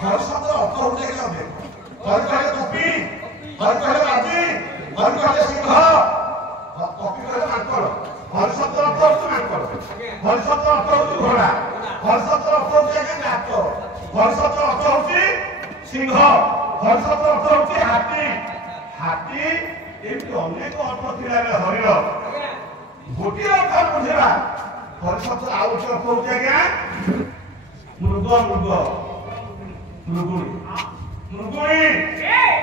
हरि शब्द अर्थ हो जाए क्या देख हरि कहले कपि हरि कहले राजी हरि कहले सिंह कपि कहले मांकड़ हरि शब्द अर्थ हो मांकड़ हरि शब्द अर्थ हो घोड़ा हरि शब्द अर्थ हो नाक हरि शब्द अर्थ हो सिंह हरि शब्द अर्थ हो हाथी हाथी एमती अनेक अर्थ थिला हरिर गोटे अर्थ बुझेगा हरि शब्द आउ अर्थ हो मृग मृग मृगुणी मृगुणी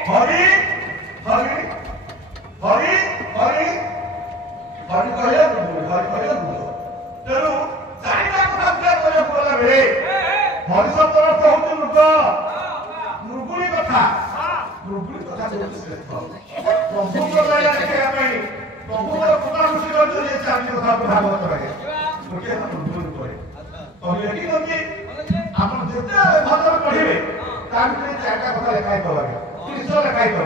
हरि हरि हरि हरि हरि कहले मृगुणी हरि कहले मृग तेणु चारिटा कथा पूरा कहले बोला बेले हरि शब्द अर्थ हो मृग मृगुणी कथा कहते श्रेष्ठ प्रभु देखा प्रभु कृपा खुशी करते कथा भागवत रहे गोटे मृगुणी कहे कहले कि आप जिते भजन पढ़े चार्टा कथा लिखाई दो तीस लिखाई दो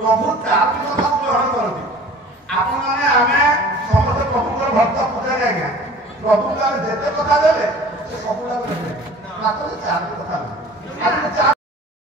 प्रभु ग्रहण करती आपण मैंने आम समस्त प्रभु भक्त पूजा आज्ञा प्रभु जिते कथा देले ସବୁ ଲାଗୁ ନା ତ ଚାରି କଥା